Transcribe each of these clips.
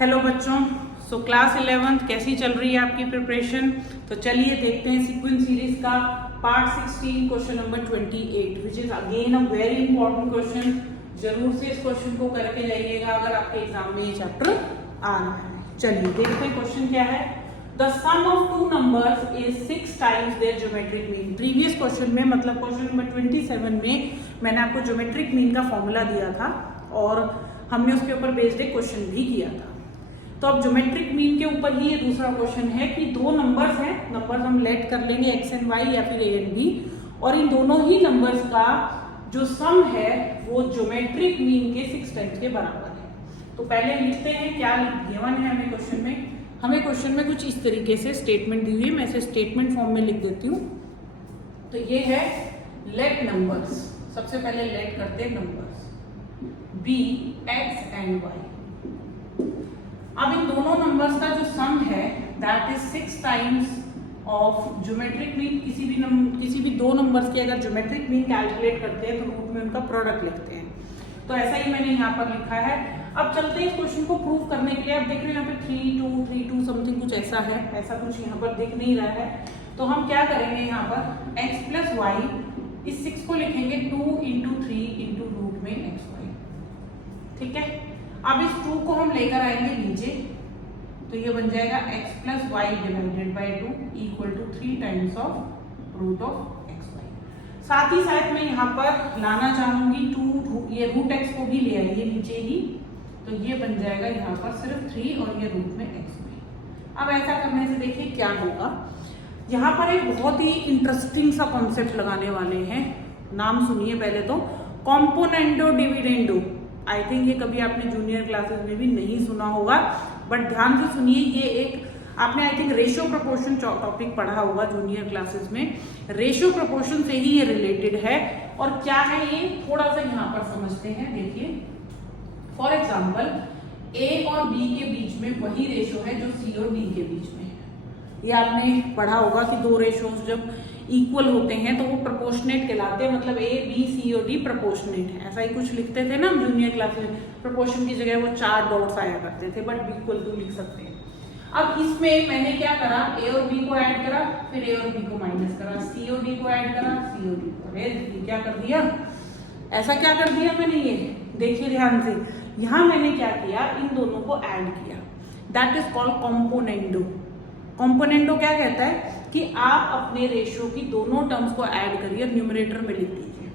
Hello बच्चों, so class 11th कैसी चल रही है आपकी प्रिपरेशन। तो चलिए देखते हैं सीक्वेंस सीरीज का part 16 question number 28 which is again a very important question. जरूर से इस क्वेश्चन को करके जाइएगा अगर आपके एग्जाम में ये चैप्टर आ रहा है। चलिए देखते हैं क्वेश्चन क्या है। The sum of two numbers is 6 times their geometric mean. Previous question में मतलब क्वेश्चन नंबर 27 में मैंने आपको ज्योमेट्रिक मीन का फॉर्मूला दिया था और हमने उसके ऊपर बेस्ड एक क्वेश्चन भी किया था। तो अब ज्योमेट्रिक मीन के ऊपर ही ये दूसरा क्वेश्चन है कि दो नंबर्स हैं, नंबर्स हम लेट कर लेंगे एक्स एंड वाई या फिर ए एंड बी, और इन दोनों ही नंबर्स का जो सम है वो ज्योमेट्रिक मीन के 6 टाइम्स के बराबर है। तो पहले लिखते हैं क्या गिवन है हमें क्वेश्चन में। हमें क्वेश्चन में कुछ इस तरीके से स्टेटमेंट दी हुई है, मैं इसे स्टेटमेंट फॉर्म में लिख देती हूँ। तो ये है लेट नंबर्स, सबसे पहले लेट करते हैं numbers be x and y. अब इन दोनों नंबर्स का जो सम है that is 6 times of geometric mean. किसी भी दो नंबर्स के अगर ज्योमेट्रिक मीन कैलकुलेट करते हैं तो रूट में उनका प्रोडक्ट लिखते हैं। तो ऐसा ही मैंने यहाँ पर लिखा है। अब चलते हैं इस क्वेश्चन को प्रूव करने के लिए। आप देख रहे हैं यहाँ पे 3 2 समथिंग कुछ ऐसा है, ऐसा कुछ यहाँ पर दिख नहीं रहा है। तो हम क्या करेंगे, यहाँ पर x प्लस वाई इस 6 को लिखेंगे 2 इंटू 3 इंटू रूट में एक्स वाई। ठीक है, अब इस 2 को हम लेकर आएंगे नीचे, तो ये बन जाएगा x plus y divided by 2 equal to 3 times of root of x y. साथ ही साथ मैं यहाँ पर लाना चाहूंगी 2, ये रूट x को भी ले आइए नीचे ही, तो ये बन जाएगा यहाँ पर सिर्फ 3 और ये रूट में एक्स वाई। अब ऐसा करने से देखिए क्या होगा। यहाँ पर एक बहुत ही इंटरेस्टिंग सा कॉन्सेप्ट लगाने वाले हैं। नाम सुनिए पहले तो, कॉम्पोनेंडो डिविडेंडो। आई थिंक ये कभी आपने जूनियर क्लासेस में भी नहीं सुना होगा, बट ध्यान से सुनिए। ये एक आपने I think ratio proportion topic पढ़ा होगा जूनियर क्लासेस में। रेशियो प्रोपोर्शन से ही ये रिलेटेड है। और क्या है ये थोड़ा सा यहाँ पर समझते हैं। देखिए फॉर एग्जाम्पल ए और बी के बीच में वही रेशियो है जो सी और डी के बीच में है। ये आपने पढ़ा होगा कि दो रेशियोज जब इक्वल होते हैं तो वो प्रोपोर्शनेट कहलाते हैं, मतलब ए बी सी और डी प्रोपोर्शनेट है। ऐसा ही कुछ लिखते थे ना हम जूनियर क्लास में। प्रोपोर्शन की जगह वो 4 डॉट्स आया करते थे, बट इक्वल टू लिख सकते हैं। अब इसमें मैंने क्या करा, ए और बी को ऐड करा, फिर ए और बी को माइनस करा, सी और डी को ऐड करा, सी और डी को ऐड। क्या कर दिया, ऐसा क्या कर दिया मैंने, ये देखिए ध्यान से। यहाँ मैंने क्या किया, इन दोनों को ऐड किया। That is called componendo. Componendo क्या कहता है कि आप अपने रेशियो की दोनों टर्म्स को ऐड करिए, न्यूमरेटर में लिख दीजिए,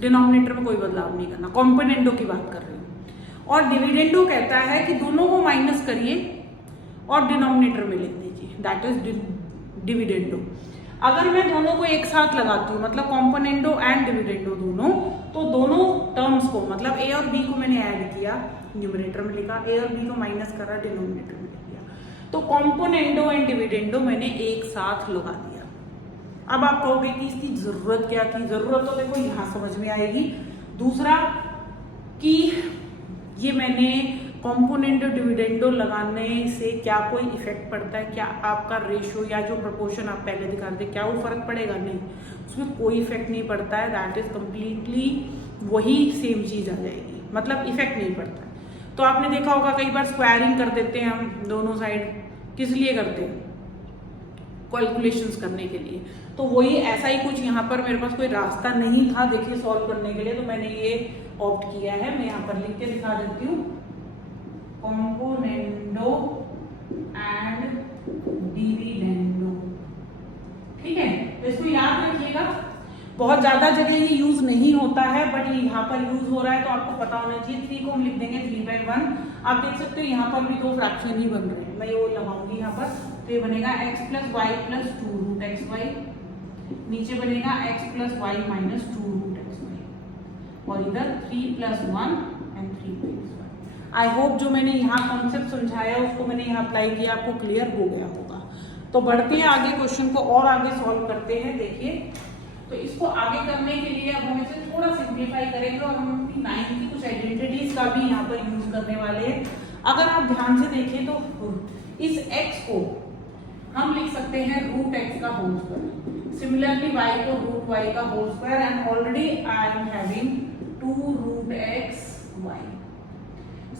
डिनोमिनेटर में कोई बदलाव नहीं करना। कॉम्पोनेंडो की बात कर रही हूँ। और डिविडेंडो कहता है कि दोनों को माइनस करिए और डिनोमिनेटर में लिख दीजिए, दैट इज डिविडेंडो। अगर मैं दोनों को एक साथ लगाती हूँ, मतलब कॉम्पोनेंडो एंड डिविडेंडो दोनों, तो दोनों टर्म्स को मतलब ए और बी को मैंने ऐड किया, न्यूमरेटर में लिखा, ए और बी को माइनस करा, डिनोमिनेटर में लिख दिया। तो कॉम्पोनेंडो एंड डिविडेंडो मैंने एक साथ लगा दिया। अब आप कहोगे कि इसकी जरूरत क्या थी। जरूरत तो देखो यहाँ समझ में आएगी। दूसरा कि ये मैंने कॉम्पोनेंडो डिविडेंडो लगाने से क्या कोई इफेक्ट पड़ता है, क्या आपका रेशियो या जो प्रोपोर्शन आप पहले दिखाते क्या वो फर्क पड़ेगा, नहीं, उसमें कोई इफेक्ट नहीं पड़ता है। दैट इज कंप्लीटली वही सेम चीज आ जाएगी, मतलब इफेक्ट नहीं पड़ता है। तो आपने देखा होगा कई बार स्क्वायरिंग कर देते हैं हम दोनों साइड, किस लिए करते हैं, कैलकुलेशंस करने के लिए। तो वही ऐसा ही कुछ यहाँ पर मेरे पास कोई रास्ता नहीं था देखिए सॉल्व करने के लिए, तो मैंने ये ऑप्ट किया है। मैं यहाँ पर लिख के दिखा देती हूँ, कॉम्पोनेंडो एंड डिविडेंडो। ठीक है, तो इसको याद रखिएगा। बहुत ज्यादा जगह ये यूज नहीं होता है, बट ये यहाँ पर यूज हो रहा है तो आपको पता होना चाहिए। 3 को हम लिख देंगे 3/1। आप देख सकते हो यहाँ पर भी दो फ्रैक्शन ही बन रहे हैं। मैं ये लगाऊंगी यहाँ पर, तो ये बनेगा x plus y plus 2 root x y, नीचे बनेगा x plus y minus 2 root x y, और इधर 3 plus 1 and 3 plus 1। I hope जो मैंने यहाँ कॉन्सेप्ट समझाया उसको मैंने यहाँ अप्लाई किया, आपको क्लियर हो गया होगा। तो बढ़ते हैं आगे, क्वेश्चन को और आगे सॉल्व करते हैं। देखिए तो इसको आगे करने के लिए अब हम इसे थोड़ा सिंप्लीफाई करेंगे और हम अपनी 9 की कुछ आइडेंटिटीज का भी यहाँ पर यूज करने वाले हैं। अगर आप ध्यान से देखें तो इस x को हम लिख सकते हैं रूट x का होल स्क्वायर, सिमिलरली y को रूट y का whole square, and already I am having 2 root x y।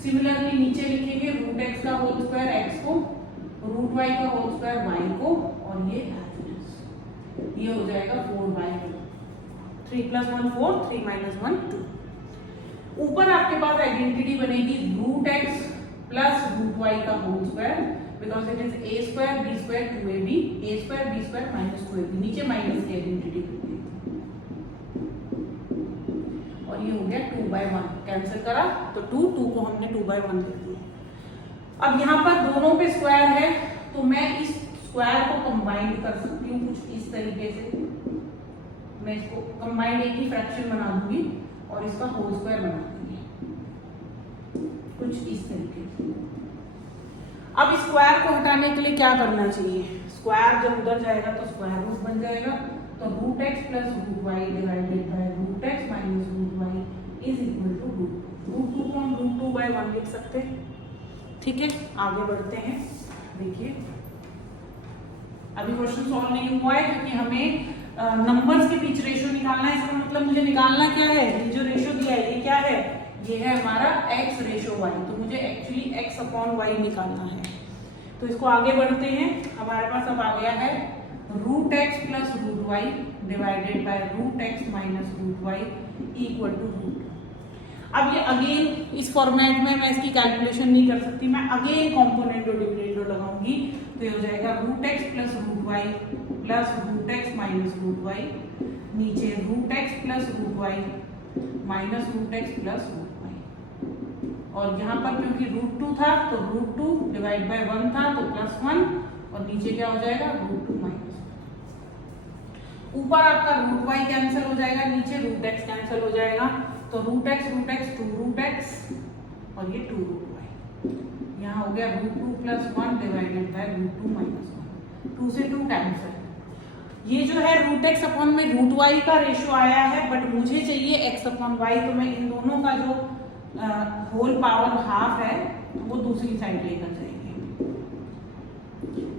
Similarly नीचे लिखेंगे रूट एक्स का होल स्क्वायर एक्स को, रूट वाई का होल स्क्वायर वाई को, और ये हो जाएगा 4/2। 3 + 1 4, 3 - 1 2। ऊपर आपके पास आइडेंटिटी बनेगी root x plus root y का whole square, because it is a square b square 2ab, a square b square minus 2ab, नीचे माइनस की आइडेंटिटी बनेगी, और ये हो गया 2/1। कैंसिल करा तो 2 को हमने 2/1 लिख दिया। अब यहाँ पर दोनों पे स्क्वायर है, तो मैं इस स्क्वायर को कंबाइन कर सकती हूँ कुछ इस तरीके से। मैं इसको कंबाइंड एक ही फ्रैक्शन बना दूंगी और इसका होल स्क्वायर बना दूंगी कुछ इस तरीके से। अब स्क्वायर को हटाने के लिए क्या करना चाहिए? स्क्वायर जब उधर जाएगा तो स्क्वायर रूट बन जाएगा, तो root x plus root y divided by root x minus root y is equal to root 2 को हम रूट 2/1 लिख सकते हैं। ठीक है, आगे बढ़ते हैं। देखिए अभी क्वेश्चन सॉल्व नहीं हुआ है क्योंकि हमें नंबर्स के बीच रेशियो निकालना है। इसका मतलब मुझे निकालना क्या है? ये जो रेशियो दिया है ये क्या है? ये है हमारा x रेशियो y, तो मुझे एक्चुअली x/y निकालना है। तो इसको आगे बढ़ते हैं। हमारे पास अब आ गया है root x plus root y divided by root x minus root y equal to root. अब ये अगेन इस फॉर्मेट में मैं इसकी कैलकुलेशन नहीं कर सकती, मैं अगेन कॉम्पोनेंट और डिविडेंड लगाऊंगी, तो ये हो जाएगा root x plus root y plus root x minus root y, नीचे root x plus root y minus root x plus root y, और यहाँ पर क्योंकि रूट 2 था तो रूट 2 डिवाइड बाय 1 था तो +1, और नीचे क्या हो जाएगा रूट 2 माइनस। ऊपर आपका रूट वाई कैंसिल हो जाएगा, नीचे रूट एक्स कैंसिल हो जाएगा, तो रूट एक्स 2 रूट एक्स और ये 2 रूट वाई। यहाँ हो गया root 2 + 1 divided by root 2 minus 1, 2 से 2 कैंसिल। ये जो है रूट एक्स अपॉन में रूट वाई का रेशियो आया है, बट मुझे चाहिए x/y, तो मैं इन दोनों का जो होल पावर हाफ है वो दूसरी साइड लेकर जाएंगे।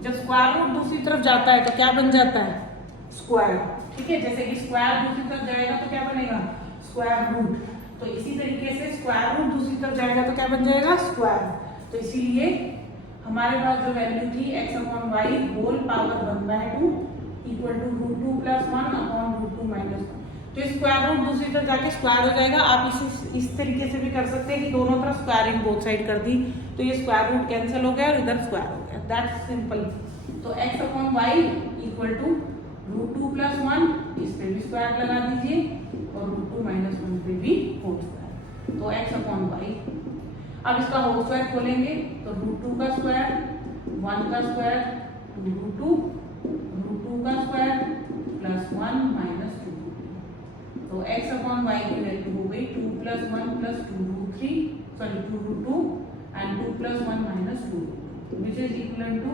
जब स्क्वायर रूट दूसरी तरफ जाता है तो क्या बन जाता है? स्क्वायर। ठीक है, जैसे कि स्क्वायर दूसरी तरफ जाएगा तो क्या बनेगा? Square root. तो इसी तरीके से स्क्वायर रूट दूसरी तरफ जाएगा तो क्या बन जाएगा? स्क्वायर। तो इसीलिए हमारे पास जो वैल्यू थी x/y whole power 1/2 equal to root 2 + 1 upon root 2 minus 1। तो स्क्वायर रूट दूसरी तरफ जाके स्क्वायर हो जाएगा। आप इस तरीके से भी कर सकते हैं कि दोनों तरफ स्क्वायरिंग बोथ साइड कर दी, तो ये स्क्वायर रूट कैंसिल हो गया और इधर स्क्वायर हो गया। That's simple. तो x/y इक्वल टू रूट 2 + 1, इस पे भी स्क्वायर लगा दीजिए, और रूट 2 माइनस 1 पे भी होल स्क्वायर, तो x/y। अब इसका होल स्क्वायर खोलेंगे तो रूट 2 का स्क्वायर, 1 का स्क्वायर, रूट 2 का स्क्वायर प्लस 1 माइनस 2, तो x/y की वैल्यू हो गई 2 + 1 + 2 root 2 and 2 + 1 minus 2, which is equal to,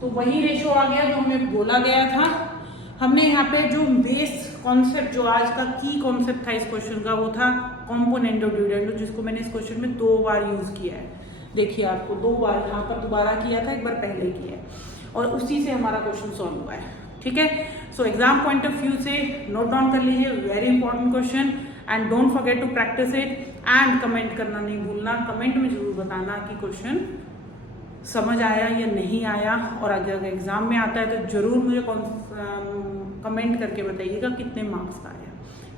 तो वही रेशियो आ गया जो हमें बोला गया था। हमने यहाँ पे जो बेस कॉन्सेप्ट, जो आज का की कॉन्सेप्ट था इस क्वेश्चन का, वो था कॉम्पोनेंट ऑफ डिविडेंड, जिसको मैंने इस क्वेश्चन में 2 बार यूज किया है। देखिए आपको 2 बार यहाँ पर दोबारा किया था, एक बार पहले किया है, और उसी से हमारा क्वेश्चन सॉल्व हुआ है। ठीक है, so exam point of view से नोट डाउन कर लीजिए, very important question, and don't forget to practise it, and comment करना नहीं भूलना। कमेंट में जरूर बताना कि क्वेश्चन समझ आया या नहीं आया, और अगर एग्जाम में आता है तो जरूर मुझे कमेंट करके बताइएगा कितने मार्क्स का आया।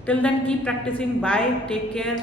Till then keep practising, bye, take care.